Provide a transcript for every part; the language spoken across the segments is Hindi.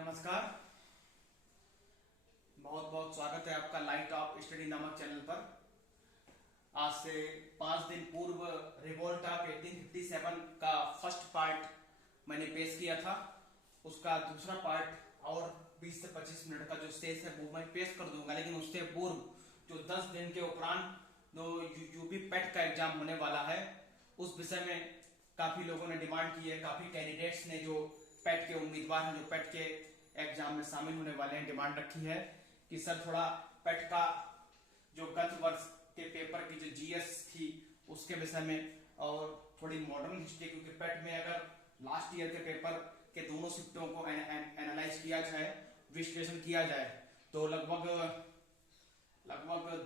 नमस्कार। बहुत बहुत स्वागत है आपका लाइट ऑफ स्टडी नामक चैनल पर। आज से 5 दिन पूर्व रिवोल्ट ऑफ 1857 का फर्स्ट पार्ट मैंने पेश किया था। उसका दूसरा पार्ट और 20 से 25 मिनट का जो स्टेज है वो मैं पेश कर दूंगा, लेकिन उससे पूर्व जो 10 दिन के उपरांत जो यूपी पेट का एग्जाम होने वाला है उस विषय में काफी लोगों ने डिमांड की है। काफी कैंडिडेट्स ने जो पेट के उम्मीदवार हैं, जो पेट के एग्जाम में शामिल होने वाले हैं, डिमांड रखी है कि सर थोड़ा पेट का जो गत वर्ष के पेपर की जो जीएस थी उसके विषय में और थोड़ी मॉडर्न हिस्ट्री, क्योंकि पेट में अगर लास्ट ईयर के पेपर के दोनों शिफ्टों को एनालाइज किया जाए, विश्लेषण किया जाए, तो लगभग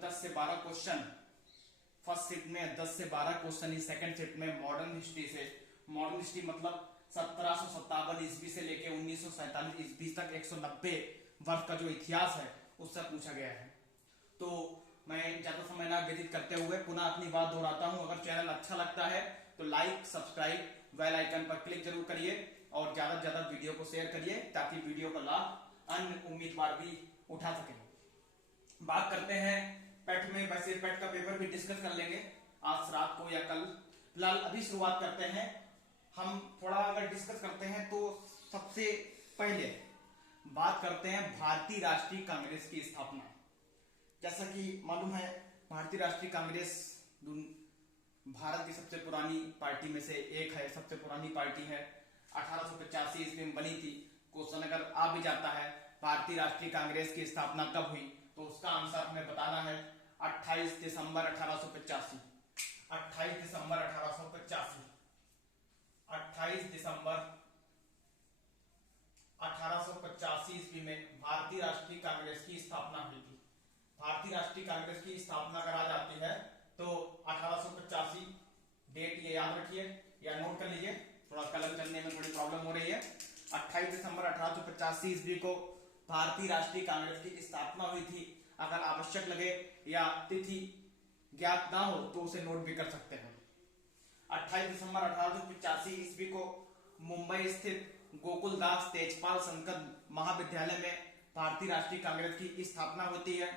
10 से 12 क्वेश्चन फर्स्ट शिफ्ट में, 10 से 12 क्वेश्चन इस सेकंड शिफ्ट में मॉडर्न हिस्ट्री से। मॉडर्न हिस्ट्री मतलब 1757 ईस्वी से लेके 1947 ईस्वी तक 190 वर्ष का जो इतिहास है उससे पूछा गया है। तो मैं ज्यादा समय ना व्यतीत करते हुए पुनः अपनी बात दोहराता हूं। अगर चैनल अच्छा लगता है तो लाइक, सब्सक्राइब, बेल आइकन पर क्लिक जरूर करिए और ज्यादा से ज्यादा वीडियो को शेयर करिए ताकि वीडियो का लाभ अन्य उम्मीदवार भी उठा सके। बात करते हैं पेट में। वैसे पेट का पेपर भी डिस्कस कर लेंगे आज रात को या कल। फिलहाल अभी शुरुआत करते हैं। हम थोड़ा अगर डिस्कस करते हैं तो सबसे पहले बात करते हैं भारतीय राष्ट्रीय कांग्रेस की स्थापना। जैसा कि मालूम है, भारतीय राष्ट्रीय कांग्रेस भारत की सबसे पुरानी पार्टी में से एक है, सबसे पुरानी पार्टी है। 1885 ईस्वी में बनी थी। क्वेश्चन अगर आ भी जाता है भारतीय राष्ट्रीय कांग्रेस की स्थापना कब हुई, तो उसका आंसर हमें बताना है 28 दिसंबर 1885। 28 दिसंबर 1885। 28 दिसंबर 1885 ईस्वी में भारतीय राष्ट्रीय कांग्रेस की स्थापना हुई थी। भारतीय राष्ट्रीय कांग्रेस की स्थापना करा जाती है तो 1885 डेट ये याद रखिए या नोट कर लीजिए, थोड़ा कलम चलने में थोड़ी प्रॉब्लम हो रही है। 28 दिसंबर 1885 ईस्वी को भारतीय राष्ट्रीय कांग्रेस की स्थापना हुई थी। अगर आवश्यक लगे या तिथि ज्ञात ना हो तो उसे नोट भी कर सकते हैं। 28 दिसंबर 1885 ईस्वी को मुंबई स्थित गोकुलदास तेजपाल संसद महाविद्यालय में भारतीय राष्ट्रीय कांग्रेस की स्थापना होती है।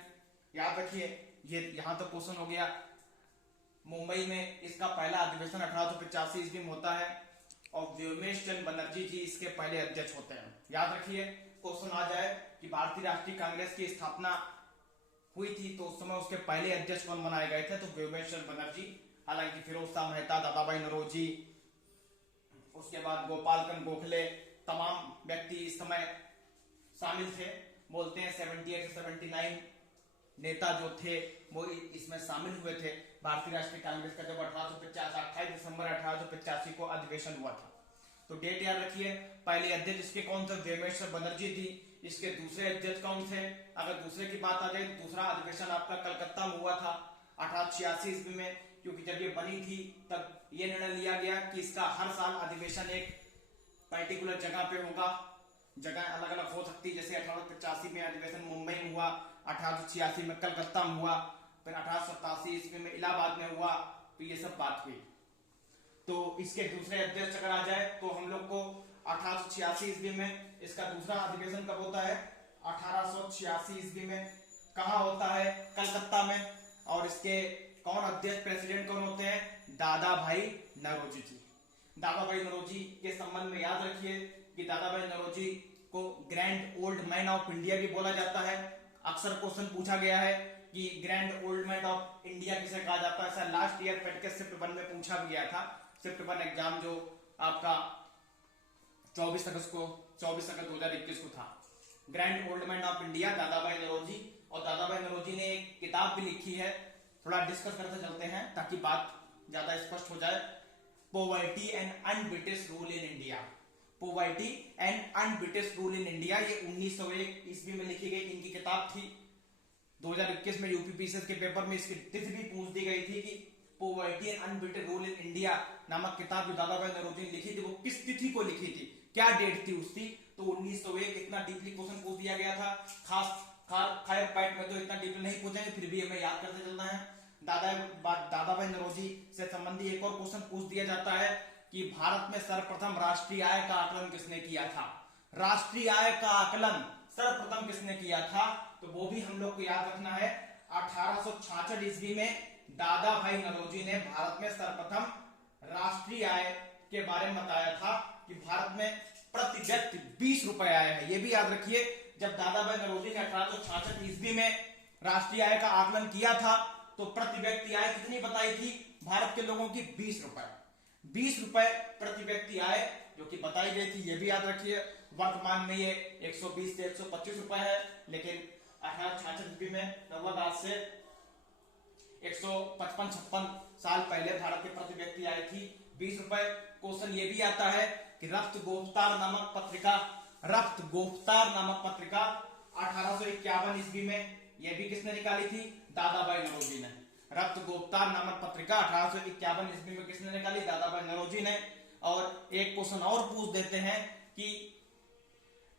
याद रखिए, ये यहां तक क्वेश्चन हो गया। मुंबई में इसका पहला अधिवेशन 1885 ईस्वी में होता है और व्योमेश चंद्र बनर्जी जी इसके पहले अध्यक्ष होते हैं। याद रखिए, क्वेश्चन आ जाए कि भारतीय राष्ट्रीय कांग्रेस की स्थापना हुई थी तो उस समय उसके पहले अध्यक्ष कौन बनाए गए थे, तो व्योमेश चंद्र बनर्जी। हालांकि फिरोज शाह मेहता, दादाभाई नौरोजी, उसके बाद गोपाल चंद गोखले, तमाम व्यक्ति इस समय शामिल थे। बोलते हैं 78 से 79 नेता जो थे वो इसमें शामिल हुए थे। भारतीय राष्ट्रीय कांग्रेस का जब 28 दिसंबर 1885 को अधिवेशन हुआ था। तो डेट याद रखिए। पहले अध्यक्ष इसके कौन थे, व्योमेश बनर्जी थी। इसके दूसरे अध्यक्ष कौन थे, अगर दूसरे की बात आ जाए, दूसरा अधिवेशन आपका कलकत्ता में हुआ था 1886 ईस्वी में, क्योंकि जब ये बनी थी तब ये निर्णय लिया गया कि इसका हर साल अधिवेशन एक पर्टिकुलर जगह पे होगा। जगह अलग अलग हो सकती है, जैसे 1885 में अधिवेशन मुंबई में हुआ, 1886 में कलकत्ता में हुआ, फिर 1887 ईस्वी में इलाहाबाद में हुआ। तो ये सब बात हुई। तो इसके दूसरे अध्यक्ष अगर आ जाए तो हम लोग को 1886 ईस्वी में इसका दूसरा अधिवेशन कब होता है, 1886 ईस्वी में। कहा होता है, कलकत्ता में। और इसके कौन अध्यक्ष, प्रेसिडेंट कौन होते हैं, दादा भाई नौरोजी जी। दादा भाई नौरोजी के संबंध में याद रखिए कि दादा भाई नौरोजी को grand old man of India भी बोला जाता है। अक्सर क्वेश्चन पूछा गया है कि grand old man of India किसे कहा जाता है। ऐसा लास्ट ईयर पेट के शिफ्ट 1 में पूछा भी गया था। शिफ्ट 1 एग्जाम जो आपका 24 अगस्त 2021 को था। Grand old man of India दादा भाई नौरोजी। और दादा भाई नौरोजी ने एक किताब भी लिखी है, थोड़ा डिस्कस करते चलते हैं ताकि बात ज्यादा स्पष्ट हो जाए। Poverty and un-British rule in India. Poverty and un-British rule in India, ये 1901 ईस्वी में लिखी गई इनकी किताब थी। 2021 में यूपीपीसीएस के पेपर में इसकी तिथि भी पूछ दी गई थी कि poverty and un-British rule in India नामक किताब जो दादा भाई नौरोजी ने लिखी थी वो किस तिथि को लिखी थी, क्या डेट थी उसकी। तो 1901 इतना डीपली क्वेश्चन पूछ दिया गया था। खास खैर पैट में तो इतना डीपली नहीं पूछेंगे, फिर भी हमें याद करते चलना है। दादा भाई नौरोजी से संबंधी एक और क्वेश्चन पूछ दिया जाता है कि भारत में सर्वप्रथम राष्ट्रीय आय का आकलन किसने किया था। राष्ट्रीय आय का आकलन सर्वप्रथम किसने किया था? तो वो भी हम लोग को याद रखना है। 1866 ईस्वी में दादा भाई नौरोजी ने भारत में सर्वप्रथम राष्ट्रीय आय के बारे में बताया था कि भारत में प्रति व्यक्ति 20 रुपए आय है। ये भी याद रखिए, जब दादा भाई नौरोजी ने 1866 ईस्वी में राष्ट्रीय आय का आकलन किया था तो प्रति व्यक्ति आय कितनी बताई थी भारत के लोगों की? 20 रुपए। 20 रुपए प्रति व्यक्ति आय जो कि बताई गई थी, ये भी याद रखिए। वर्तमान में ये 120 से 125 रुपए है, लेकिन 1866 ईस्वी में लगभग आज से 155-56 साल पहले भारत के प्रति व्यक्ति आय थी 20 रुपए। क्वेश्चन ये भी आता है कि रक्त गोफ्तार नामक पत्रिका 1851 ईस्वी में ये भी किसने निकाली थी? दादा भाई नौरोजी ने। रक्त गोफ्तार नामक पत्रिका 1851 ईस्वी में किसने निकाली? दादा भाई नौरोजी ने। और एक क्वेश्चन और पूछ देते हैं कि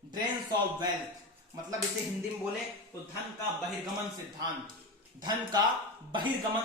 ड्रेन्स ऑफ वेल्थ, मतलब इसे हिंदी में बोले तो धन का बहिर्गमन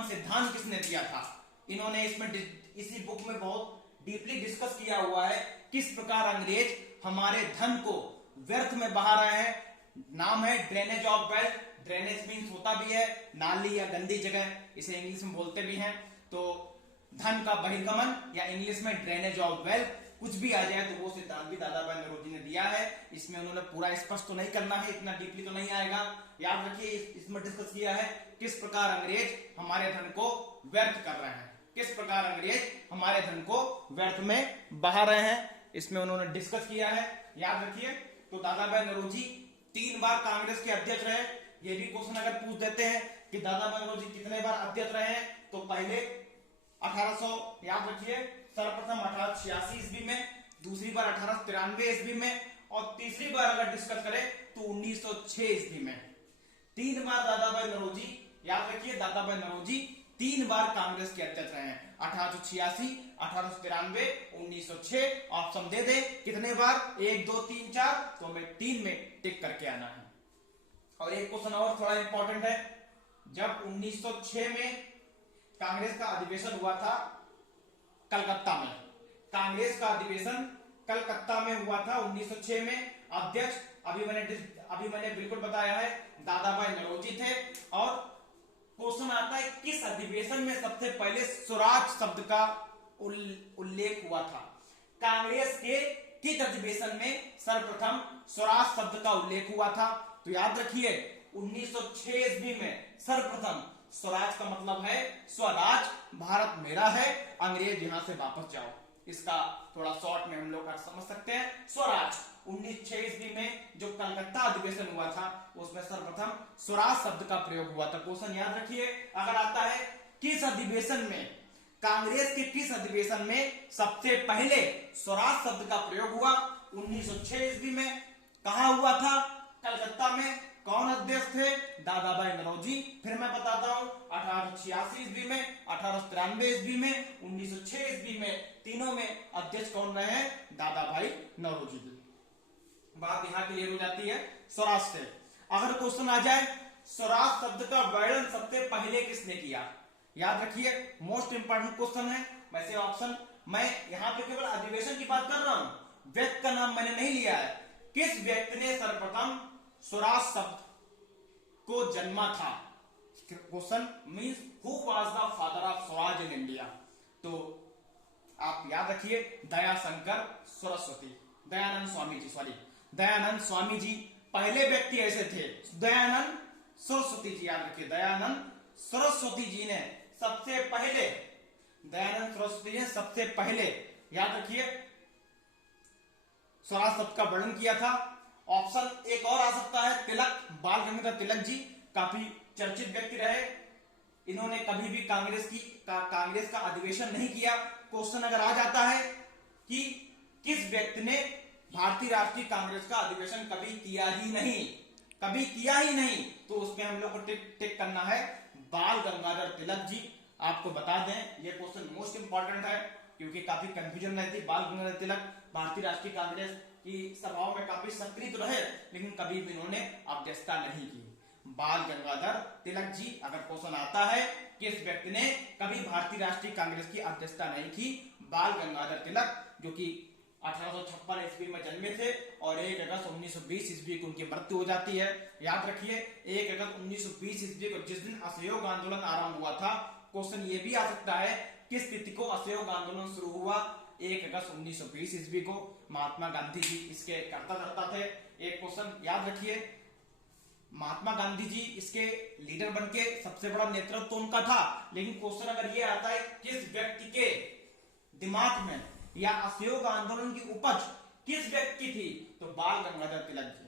सिद्धांत किसने दिया था? इन्होंने इसमें इसी बुक में बहुत डीपली डिस्कस किया हुआ है किस प्रकार अंग्रेज हमारे धन को व्यर्थ में बहा रहे हैं। नाम है drainage of wealth. Drainage means होता भी है नाली या गंदी जगह, इसे इंग्लिश में बोलते भी हैं। तो धन का बहिर्गमन या इंग्लिश में ड्रेनेज ऑफ वेल्थ, कुछ भी आ जाए तो वो सिद्धांत भी दादा भाई नौरोजी ने दिया है। इसमें उन्होंने पूरा स्पष्ट तो नहीं करना है, इतना डीपली तो नहीं आएगा। याद रखिए, इसमें डिस्कस किया है किस प्रकार अंग्रेज हमारे धन को व्यर्थ कर रहे हैं, किस प्रकार अंग्रेज हमारे धन को व्यर्थ में बहा रहे हैं, इसमें उन्होंने डिस्कस किया है। याद रखिए, तो दादा भाई नौरोजी 3 बार कांग्रेस के अध्यक्ष रहे। ये भी क्वेश्चन अगर पूछ देते हैं कि दादा भाई नौरोजी कितने बार अध्यक्ष रहे हैं, तो पहले 1800 याद रखिए, सर्वप्रथम 1886 ईस्वी में, दूसरी बार 1893 ईस्वी में, और तीसरी बार अगर डिस्कस करें तो 1906 ईस्वी में। 3 बार दादा भाई नौरोजी, याद रखिए, दादा भाई नौरोजी 3 बार कांग्रेस के अध्यक्ष रहे हैं। 1886, 1893, 1906। ऑप्शन दे दे कितने बार? 1, 2, 3, 4, तो हमें 3 में टिक करके आना है। और एक क्वेश्चन और थोड़ा इंपॉर्टेंट है, जब 1906 में कांग्रेस का अधिवेशन हुआ था कलकत्ता में, कांग्रेस का अधिवेशन कलकत्ता में हुआ था 1906 में। अध्यक्ष अभी मैंने बिल्कुल बताया है दादा भाई नौरोजी थे। और क्वेश्चन आता है किस अधिवेशन में सबसे पहले स्वराज शब्द का उल्लेख हुआ था? कांग्रेस के किस अधिवेशन में सर्वप्रथम स्वराज शब्द का उल्लेख हुआ था? तो याद रखिए, 1906 ईस्वी में सर्वप्रथम। स्वराज का मतलब है स्वराज, भारत मेरा है, अंग्रेज यहां से वापस जाओ। इसका थोड़ा शॉर्ट में हम लोग समझ सकते हैं। स्वराज 1906 ईस्वी में जो कलकत्ता अधिवेशन हुआ था उसमें सर्वप्रथम स्वराज शब्द का प्रयोग हुआ था। क्वेश्चन याद रखिए, अगर आता है किस अधिवेशन में, कांग्रेस के किस अधिवेशन में सबसे पहले स्वराज शब्द का प्रयोग हुआ? 1906 ईस्वी में। कहां हुआ था? कलकत्ता में। कौन अध्यक्ष थे? दादा भाई नौरोजी। फिर मैं बताता हूं, 1886 ईस्वी में, 1893 ईस्वी में, 1906 ईस्वी में, तीनों में अध्यक्ष कौन रहे हैं? दादा भाई नौरोजी। बात यहां क्लियर हो जाती है स्वराज से। अगर क्वेश्चन आ जाए स्वराज शब्द का वर्णन सबसे पहले किसने किया? याद रखिए, मोस्ट इंपॉर्टेंट क्वेश्चन है। वैसे ऑप्शन मैं यहां पे केवल अधिवेशन की बात कर रहा हूं, व्यक्ति का नाम मैंने नहीं लिया है। किस व्यक्ति ने सर्वप्रथम स्वराज शब्द को जन्मा था? Question means who was the father of Swaraj in India? तो आप याद रखिए, दयानंद स्वामी जी पहले व्यक्ति ऐसे थे। दयानंद सरस्वती जी, याद रखिए, दयानंद सरस्वती जी ने सबसे पहले याद रखिए स्वराज शब्द का वर्णन किया था। ऑप्शन एक और आ सकता है, तिलक, बाल गंगाधर तिलक जी, काफी चर्चित व्यक्ति रहे। इन्होंने कभी भी कांग्रेस का अधिवेशन नहीं किया। क्वेश्चन अगर आ जाता है कि किस व्यक्ति ने भारतीय राष्ट्रीय कांग्रेस का अधिवेशन कभी किया ही नहीं, तो उसमें हम लोग को टिक करना है बाल गंगाधर तिलक जी। आपको बता दें, ये क्वेश्चन मोस्ट इंपॉर्टेंट है क्योंकि काफी कंफ्यूजन रहती। बाल गंगाधर तिलक भारतीय राष्ट्रीय कांग्रेस की सभाओं में काफी सक्रिय तो रहे, लेकिन कभी भी इन्होंने अध्यक्षता नहीं की। बाल गंगाधर तिलक जी, अगर क्वेश्चन आता है किस व्यक्ति ने कभी भारतीय राष्ट्रीय कांग्रेस की अध्यक्षता नहीं की? बाल गंगाधर तिलक, जो कि 1856 ईस्वी में जन्मे थे और 1 अगस्त 1920 ईस्वी को उनकी मृत्यु हो जाती है। याद रखिए 1 अगस्त 1920 ईस्वी को जिस दिन असहयोग आंदोलन आरंभ हुआ था, क्वेश्चन ये भी आ सकता है किस तिथि को असहयोग आंदोलन शुरू हुआ। 1 अगस्त 1920 ईस्वी को। महात्मा गांधी जी इसके कर्ता धर्ता थे। एक क्वेश्चन याद रखिए, महात्मा गांधी जी इसके लीडर बनके सबसे बड़ा नेतृत्व तो उनका था, लेकिन क्वेश्चन अगर ये आता है किस व्यक्ति के दिमाग में या असहयोग आंदोलन की उपज किस व्यक्ति थी, तो बाल गंगाधर तिलक जी।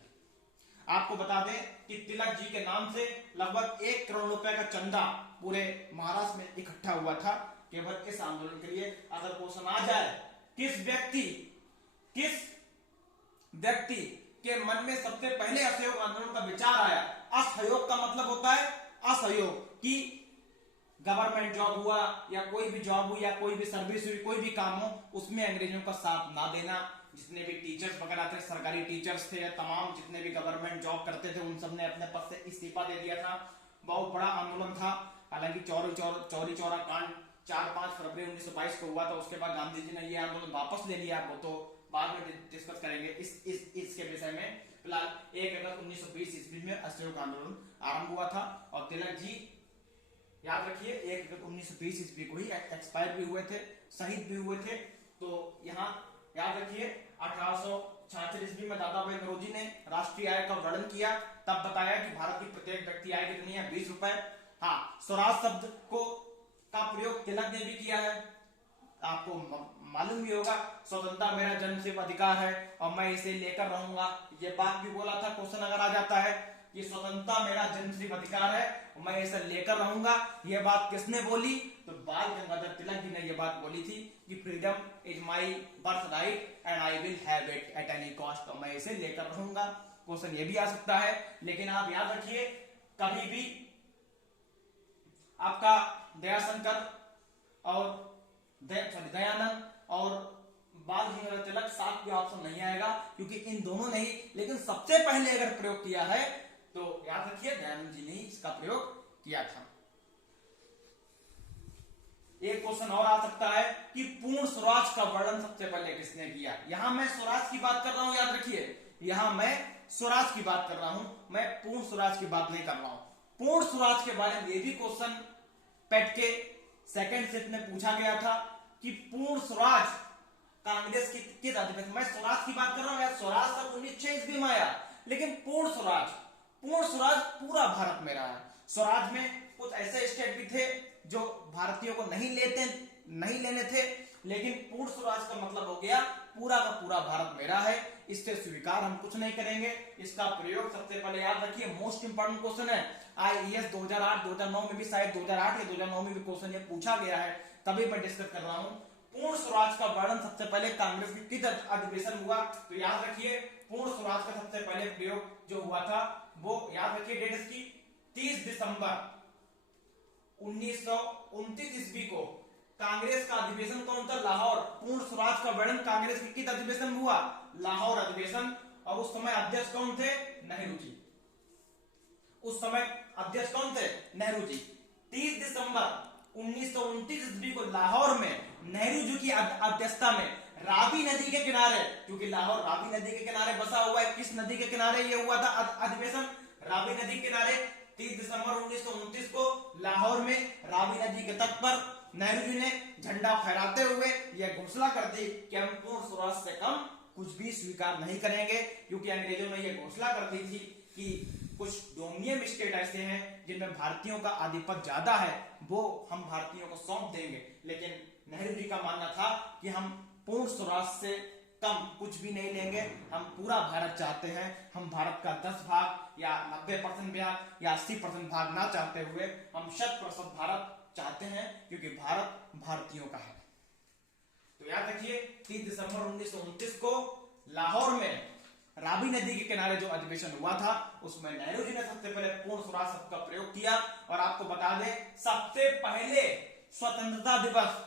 आपको बता दें कि तिलक जी के नाम से लगभग 1 करोड़ रुपए का चंदा पूरे महाराष्ट्र में इकट्ठा हुआ था केवल इस आंदोलन के लिए। अगर क्वेश्चन आ जाए किस व्यक्ति के मन में सबसे पहले असहयोग आंदोलन का विचार आया। असहयोग का मतलब होता है असहयोग कि गवर्नमेंट जॉब हुआ या कोई भी जॉब हुई या कोई भी सर्विस हुई, कोई भी काम हो, उसमें अंग्रेजों का साथ ना देना। जितने भी टीचर्स वगैरह थे, सरकारी टीचर्स थे, तमाम जितने भी गवर्नमेंट जॉब करते थे, उन सब ने अपने पद से इस्तीफा दे दिया था। बहुत बड़ा आंदोलन था। हालांकि चौरी चौरा कांड 4-5 फरवरी 1922 को हुआ था। उसके बाद गांधी जी ने यह आंदोलन वापस ले लिया। वो तो बाद में डिस्कस करेंगे इसके विषय में। फिलहाल 1 अगस्त 1920 ईस्वी में असहयोग आंदोलन आरंभ हुआ था और तिलक जी याद रखिए 1 अगस्त 1920 ईस्वी को ही एक्सपायर भी हुए थे, शहीद भी हुए थे। तो यहाँ याद रखिए 1866 ईस्वी में दादा भाई नौरोजी ने राष्ट्रीय आय का वर्णन किया। तब बताया कि भारत की प्रत्येक व्यक्ति आय कितनी है, 20 रुपए। हाँ, स्वराज शब्द का प्रयोग तिलक ने भी किया है। आपको मालूम भी होगा, स्वतंत्रता मेरा जन्मसिद्ध अधिकार है और मैं इसे लेकर रहूंगा। ये बात भी बोला था। क्वेश्चन अगर आ जाता है कि स्वतंत्रता मेरा जन्मसिद्ध अधिकार है और मैं इसे लेकर रहूंगा, ये बात किसने बोली, तो बाल गंगाधर तिलक जी ने ये बात बोली थी कि freedom is my birth right and I will have it at any cost. तो मैं इसे लेकर रहूंगा। क्वेश्चन ये भी आ सकता है। लेकिन आप याद रखिए कभी भी आपका दयाशंकर और दयानंद और बाल गंगाधर तिलक साथ भी ऑप्शन नहीं आएगा, क्योंकि इन दोनों ने ही, लेकिन सबसे पहले अगर प्रयोग किया है तो याद रखिए दयानंद जी ने ही इसका प्रयोग किया था। एक क्वेश्चन और आ सकता है कि पूर्ण स्वराज का वर्णन सबसे पहले किसने किया। यहां मैं स्वराज की बात कर रहा हूं, याद रखिए यहां मैं स्वराज की बात कर रहा हूं, मैं पूर्ण स्वराज की बात नहीं कर रहा हूं। पूर्ण स्वराज के बारे में ये भी क्वेश्चन पेट के सेकंड शिफ्ट में पूछा गया था कि पूर्ण स्वराज कांग्रेस की किस अधिवेशन, मैं स्वराज की बात कर रहा हूं यार, स्वराज तक 1906 ईस्वी में आया, लेकिन पूर्ण स्वराज पूरा भारत में रहा है। स्वराज में कुछ ऐसे स्टेट भी थे जो भारतीयों को नहीं लेने थे, लेकिन पूर्ण स्वराज का मतलब हो गया पूरा का पूरा भारत मेरा है, इससे स्वीकार हम कुछ नहीं करेंगे। इसका प्रयोग सबसे पहले याद रखिए, मोस्ट इंपोर्टेंट क्वेश्चन है। IAS 2008-2009 में भी, शायद 2008 या 2009 में भी क्वेश्चन ये पूछा गया है, तभी मैं डिस्कस कर रहा हूं। पूर्ण स्वराज का वर्णन सबसे पहले कांग्रेस की किस अधिवेशन हुआ, तो याद रखिए पूर्ण स्वराज का सबसे पहले प्रयोग जो हुआ था वो याद रखिए डेट इसकी 30 दिसंबर 1929 ईस्वी को कांग्रेस का अधिवेशन कौन था, लाहौर। पूर्ण स्वराज का वर्णन कांग्रेस की किस अधिवेशन में हुआ, लाहौर अधिवेशन। और उस समय अध्यक्ष कौन थे, नेहरू जी। उस समय अध्यक्ष कौन थे, नेहरू जी। 30 दिसंबर 1929 ईस्वी को लाहौर में नेहरू जी की अध्यक्षता में रावी नदी के किनारे, क्योंकि लाहौर रावी नदी के किनारे बसा हुआ है, किस नदी के किनारे ये हुआ था अधिवेशन, रावी नदी के किनारे। 30 दिसंबर 1929 को लाहौर में रावी नदी के तट पर नेहरू जी ने झंडा फहराते हुए यह घोषणा कर दी कि हम पूर्ण स्वराज से कम कुछ भी स्वीकार नहीं करेंगे, क्योंकि अंग्रेजों ने यह घोषणा कर दी थी कि कुछ डोमिनियन स्टेट ऐसे हैं जिनमें भारतीयों का आधिपत्य ज्यादा है, वो हम भारतीयों को सौंप देंगे। लेकिन नेहरू जी का मानना था कि हम पूर्ण स्वराज से कम कुछ भी नहीं लेंगे, हम पूरा भारत चाहते हैं। हम भारत का 10 भाग या 90% भाग या 80% भाग ना चाहते हुए हम 100% भारत चाहते हैं, क्योंकि भारत भारतीयों का है। तो याद रखिए 30 दिसंबर 1929 को लाहौर में रावी नदी के किनारे जो अधिवेशन हुआ था उसमें नेहरू जी ने सबसे पहले पूर्ण स्वराज शब्द का प्रयोग किया। और आपको बता दें सबसे पहले स्वतंत्रता दिवस,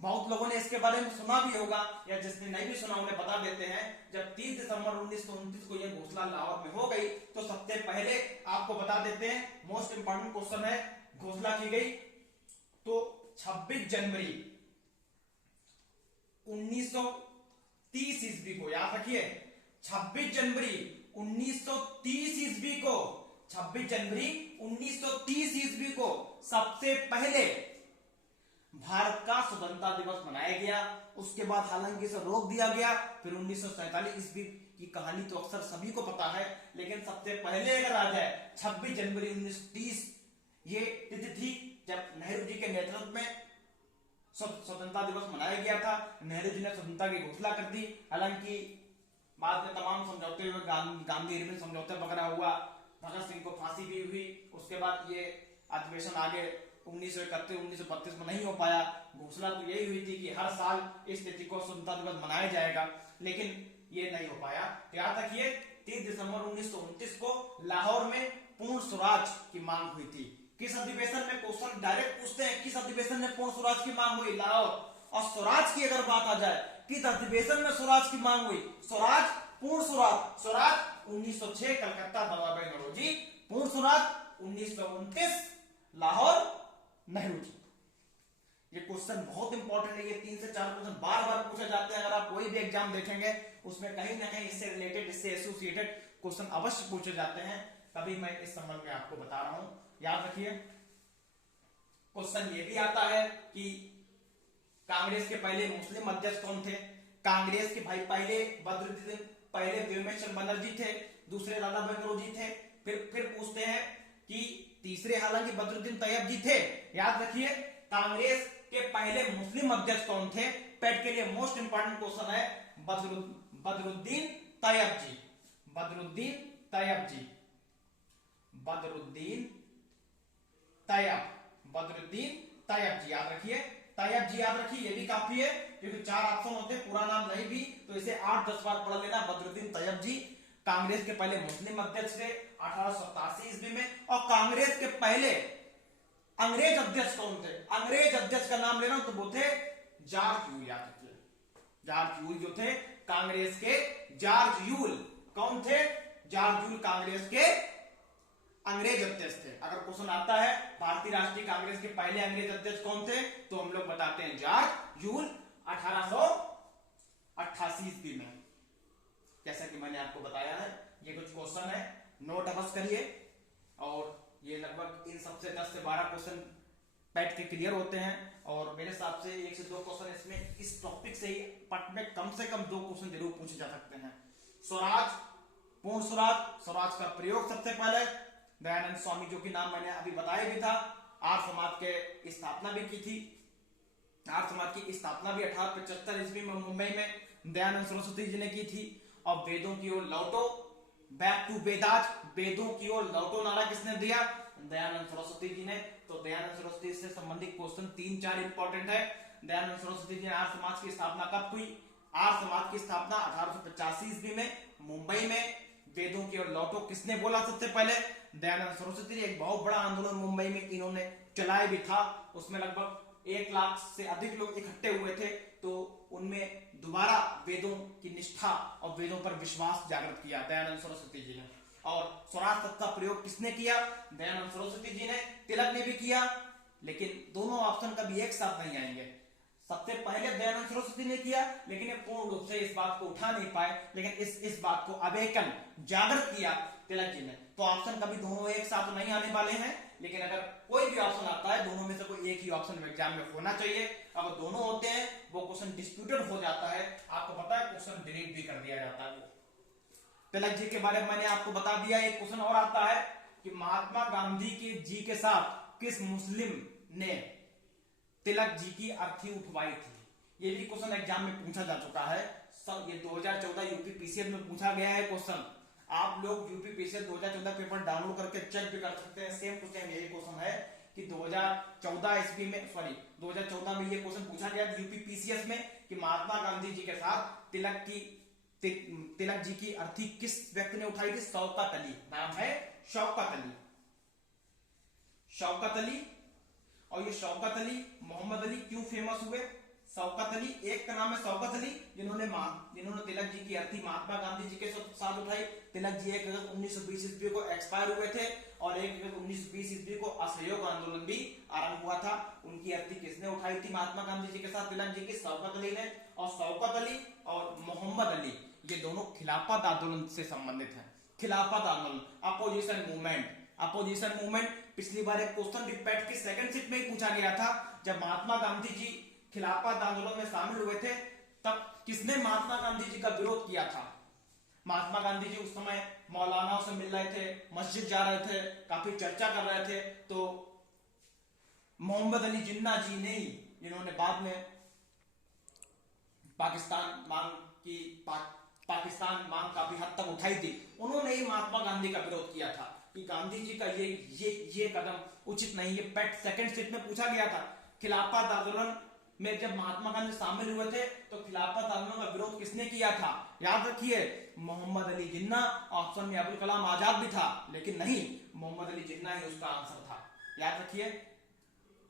बहुत लोगों ने इसके बारे में सुना भी होगा या जिसने नहीं भी सुना उन्हें बता देते हैं। जब 30 दिसंबर 1929 को यह घोषणा लाहौर में हो गई तो सबसे पहले आपको बता देते हैं, मोस्ट इंपोर्टेंट क्वेश्चन है, घोषणा की गई तो 26 जनवरी 1930 ईस्वी को, याद रखिए 26 जनवरी 1930 ईस्वी को, 26 जनवरी 1930 ईस्वी को सबसे पहले भारत का स्वतंत्रता दिवस मनाया गया। उसके बाद हालांकि इसे रोक दिया गया। फिर 1947 ईस्वी की कहानी तो अक्सर सभी को पता है, लेकिन सबसे पहले अगर आ जाए 26 जनवरी 1930 ये तिथि थी जब नेहरू जी के नेतृत्व में स्वतंत्रता दिवस मनाया गया था। नेहरू जी ने स्वतंत्रता की घोषणा कर दी। हालांकि बाद में तमाम समझौते हुए, गांधी इरविन समझौता वगैरह हुआ, भगत सिंह को फांसी भी हुई। उसके बाद ये अधिवेशन आगे 1931 1932 में नहीं हो पाया। घोषणा तो यही हुई थी कि हर साल इस तिथि को स्वतंत्रता दिवस मनाया जाएगा, लेकिन ये नहीं हो पाया। याद रखिए 30 दिसंबर 1929 को लाहौर में पूर्ण स्वराज की मांग हुई थी। किस अधिवेशन में, क्वेश्चन डायरेक्ट पूछते हैं, किस अधिवेशन में पूर्ण स्वराज की मांग हुई? लाहौर। और स्वराज की अगर बात आ जाए, किस अधिवेशन में स्वराज की मांग हुई? स्वराज, पूर्ण स्वराज। स्वराज 1906 कलकत्ता दादा भाई नौरोजी, पूर्ण स्वराज 1929 लाहौर नेहरू जी। ये क्वेश्चन बहुत इंपॉर्टेंट है। ये 3 से 4 क्वेश्चन बार बार पूछे जाते हैं। अगर आप कोई भी एग्जाम देखेंगे उसमें कहीं ना कहीं इससे रिलेटेड, इससे एसोसिएटेड क्वेश्चन अवश्य पूछे जाते हैं। तभी मैं इस संबंध में आपको बता रहा हूं, याद रखिए। क्वेश्चन ये भी आता है कि कांग्रेस के पहले मुस्लिम अध्यक्ष कौन थे? कांग्रेस के भाई पहले बद्रुद्दीन, पहले व्योमेश्वर बनर्जी थे, दूसरे दादा भाई नौरोजी थे। फिर पूछते हैं कि तीसरे, हालांकि बद्रुद्दीन तैयब जी थे। याद रखिए कांग्रेस के पहले मुस्लिम अध्यक्ष कौन थे? पेट के लिए मोस्ट इंपॉर्टेंट क्वेश्चन है। बद्रुद्दीन तैयब जी, बद्रुद्दीन तैयब जी, बद्रुद्दीन तैयब, बद्रुद्दीन तैयब जी। याद रखिए तैयब जी, याद रखिए। ये भी काफी है क्योंकि 4 ऑप्शन होते हैं, पूरा नाम नहीं भी, तो इसे 8-10 बार पढ़ लेना। बद्रुद्दीन तैयब जी कांग्रेस के पहले मुस्लिम अध्यक्ष थे 1887 ईस्वी में। और कांग्रेस के पहले अंग्रेज अध्यक्ष कौन थे? अंग्रेज अध्यक्ष का नाम ले रहा हूं तो वो थे जॉर्ज यूल। याद रखिए जॉर्ज यूल जो थे कांग्रेस के, जॉर्ज यूल कौन थे? जॉर्ज यूल कांग्रेस के अंग्रेज अध्यक्ष थे। अगर क्वेश्चन आता है भारतीय राष्ट्रीय कांग्रेस के पहले अंग्रेज अध्यक्ष कौन थे, तो हम लोग बताते हैं जॉर्ज यूल 1888 ईस्वी में। जैसा कि मैंने आपको बताया है, ये कुछ क्वेश्चन है, नोट अवश्य करिए। और ये लगभग इन सबसे 10 से 12 क्वेश्चन पैट के क्लियर होते हैं। और मेरे हिसाब से 1 से 2 क्वेश्चन इसमें, इस टॉपिक से ही पट में कम से कम 2 क्वेश्चन जरूर पूछे जा सकते हैं। स्वराज, पूर्ण स्वराज, स्वराज का प्रयोग सबसे पहले दयानंद स्वामी, जो कि नाम मैंने अभी बताया भी था, आर्य समाज के स्थापना भी की थी। आर्य समाज की स्थापना भी 1875 ईस्वी में मुंबई में दयानंद सरस्वती जी ने की थी। और वेदों की ओर लौटो, बैक टू वेदास, वेदों की ओर लौटो नारा किसने दिया? दयानंद सरस्वती जी ने। तो दयानंद सरस्वती से संबंधित क्वेश्चन 3-4 इंपॉर्टेंट है। दयानंद सरस्वती जी ने आर्य समाज की स्थापना कब हुई? आर्य समाज की स्थापना 1885 ईस्वी में मुंबई में। वेदों की ओर लौटो किसने बोला सबसे पहले? दयानंद सरस्वती जी। एक बहुत बड़ा आंदोलन मुंबई में इन्होंने चलाया भी था। उसमें लगभग 1 लाख से अधिक लोग इकट्ठे हुए थे। तो उनमें दोबारा वेदों की निष्ठा और वेदों पर विश्वास जागृत किया दयानंद सरस्वती जी ने। और स्वराज तत्व का प्रयोग किसने किया? दयानंद सरस्वती जी ने। तिलक ने भी किया, लेकिन दोनों ऑप्शन कभी एक साथ नहीं आएंगे। सबसे पहले दयानंद सरस्वती ने किया, लेकिन ये पूर्ण रूप से इस बात को उठा नहीं पाए, लेकिन इस बात को अवेकन, जागृत किया तिलक जी ने। तो ऑप्शन कभी दोनों एक साथ नहीं आने वाले हैं, लेकिन अगर कोई भी ऑप्शन आता है, दोनों में से कोई एक ही ऑप्शन एग्जाम में होना चाहिए। अगर दोनों होते हैं, वो क्वेश्चन डिस्प्यूटेड हो जाता है, आपको पता है, क्वेश्चन डिलीट भी कर दिया जाता है। तिलक जी के बारे में मैंने आपको बता दिया। एक क्वेश्चन और आता है कि महात्मा गांधी के जी के साथ किस मुस्लिम ने तिलक जी की अर्थी उठवाई थी? ये भी क्वेश्चन एग्जाम में पूछा जा चुका है। ये 2014 यूपी पीसीएस में पूछा गया है क्वेश्चन। आप लोग यूपी पीसीएस 2014 पेपर डाउनलोड करके चेक भी कर सकते हैं। सेम टू सेम यही क्वेश्चन है कि 2014 ईस्वी में, सॉरी 2014 में ये क्वेश्चन पूछा गया यूपी पीसीएस में कि महात्मा गांधी जी के साथ तिलक जी की अर्थी किस व्यक्ति ने उठाई थी? शौकत अली। नाम है शौकत अली। शौकत अली। और ये शौकत अली, मोहम्मद अली क्यों फेमस हुए? शौकत अली, एक का नाम है शौकत अली जिन्होंने तिलक जी की अर्थी महात्मा गांधी जी के साथ उठाई। तिलक जी 1 अगस्त 1920 ईस्वी को एक्सपायर हुए थे और 1 अगस्त 1920 ईस्वी को असहयोग आंदोलन भी आरंभ हुआ था। उनकी अर्थी किसने उठाई थी महात्मा गांधी जी के साथ तिलक जी की? शौकत अली ने। और शौकत अली और मोहम्मद अली ये दोनों खिलाफत आंदोलन से संबंधित हैं। खिलाफत आंदोलन, अपोजिशन मूवमेंट। अपोजिशन मूवमेंट पिछली बार एक क्वेश्चन रिपीट की सेकंड शिफ्ट में ही पूछा गया था। जब महात्मा गांधी जी खिलाफत आंदोलन में शामिल हुए थे तब किसने महात्मा गांधी जी का विरोध किया था? महात्मा गांधी जी उस समय मौलानाओं से मिल रहे थे, मस्जिद जा रहे थे, काफी चर्चा कर रहे थे, तो मोहम्मद अली जिन्ना जी ने ही, जिन्होंने बाद में पाकिस्तान मांग काफी हद तक उठाई थी, उन्होंने ही महात्मा गांधी का विरोध किया था कि गांधी जी का ये कदम उचित नहीं। ये पेट सेकंड सीट में पूछा गया था। खिलाफत आंदोलन में जब महात्मा गांधी शामिल हुए थे तो खिलाफत आंदोलन का विरोध किसने किया था? याद रखिए, मोहम्मद अली जिन्ना। ऑप्शन में अबुल कलाम आजाद भी था, लेकिन नहीं, मोहम्मद अली जिन्ना ही उसका आंसर था। याद रखिए,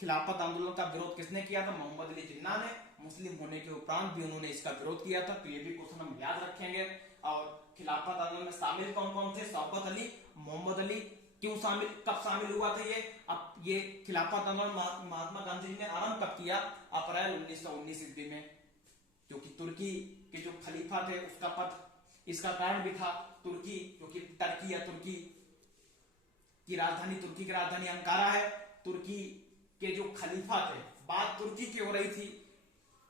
खिलाफत आंदोलन का विरोध किसने किया था? मोहम्मद अली जिन्ना ने। मुस्लिम होने के उपरांत भी उन्होंने इसका विरोध किया था, तो ये भी क्वेश्चन हम याद रखेंगे। और खिलाफत आंदोलन में शामिल कौन कौन थे? शौकत अली, मोहम्मद अली। क्यों शामिल, कब शामिल हुआ था ये? अब ये खिलाफत आंदोलन महात्मा गांधी जी ने आरंभ कब किया? अप्रैल 1919 ईस्वी में, क्योंकि तुर्की के जो खलीफा थे उसका पद, इसका कारण भी था तुर्की, क्योंकि टर्की या तुर्की की राजधानी अंकारा है। तुर्की के जो खलीफा थे, बात तुर्की की हो रही थी,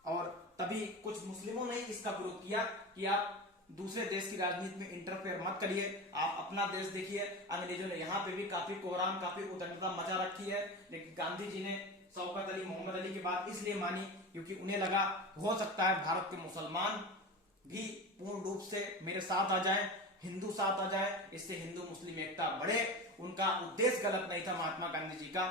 और तभी कुछ मुस्लिमों ने इसका विरोध किया कि आप दूसरे देश की राजनीति में इंटरफेयर मत करिए, आप अपना देश देखिए। अंग्रेजों ने यहाँ पे भी काफी कोहराम, काफी उद्दंडता मचा रखी है, लेकिन गांधी जी ने शौकत अली, मोहम्मद अली की बात इसलिए मानी क्योंकि उन्हें लगा हो सकता है भारत के मुसलमान भी पूर्ण रूप से मेरे साथ आ जाएं, हिंदू साथ आ जाए, इससे हिंदू मुस्लिम एकता बढ़े। उनका उद्देश्य गलत नहीं था महात्मा गांधी जी का।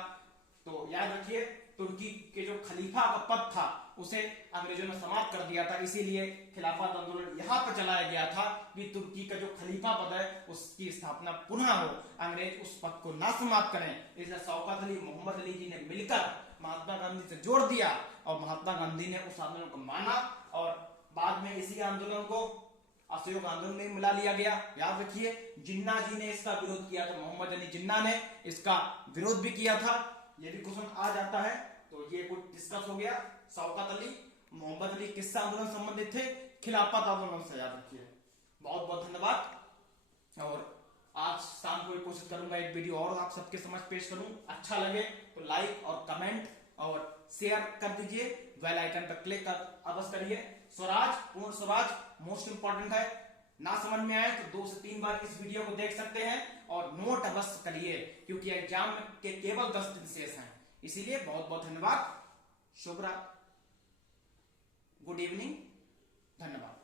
तो याद रखिए, तुर्की के जो खलीफा का पद था उसे अंग्रेजों ने समाप्त कर दिया था, इसीलिए खिलाफत आंदोलन यहाँ पर चलाया गया था कि तुर्की का जो खलीफा पद है उसकी स्थापना पुनः हो, अंग्रेज उस पद को ना समाप्त करें। इसलिए शौकत अली, मोहम्मद अली जी ने मिलकर महात्मा गांधी से जोड़ दिया और महात्मा गांधी ने उस आंदोलन को माना और बाद में इसी आंदोलन को असहयोग आंदोलन में मिला लिया गया। याद रखिए, जिन्ना जी ने इसका विरोध किया था, मोहम्मद अली जिन्ना ने इसका विरोध भी किया था। ये भी क्वेश्चन आ जाता है, तो ये कुछ डिस्कस हो गया। शौकत अली, मोहम्मद अली किससे आंदोलन संबंधित थे? खिलाफत आंदोलन से। याद रखिए। बहुत बहुत धन्यवाद। और आज शाम को कोशिश करूंगा एक वीडियो और आप सबके समझ पेश करूं। अच्छा लगे तो लाइक और कमेंट और शेयर कर दीजिए, बेल आइकन पर क्लिक कर अवश्य करिए। स्वराज, पूर्ण स्वराज मोस्ट इंपॉर्टेंट है। ना समझ में आए तो 2 से 3 बार इस वीडियो को देख सकते हैं और नोट अवश्य करिए, क्योंकि एग्जाम के केवल 10 दिन शेष हैं। इसीलिए बहुत बहुत धन्यवाद। शुभ रात्रि, गुड इवनिंग, धन्यवाद।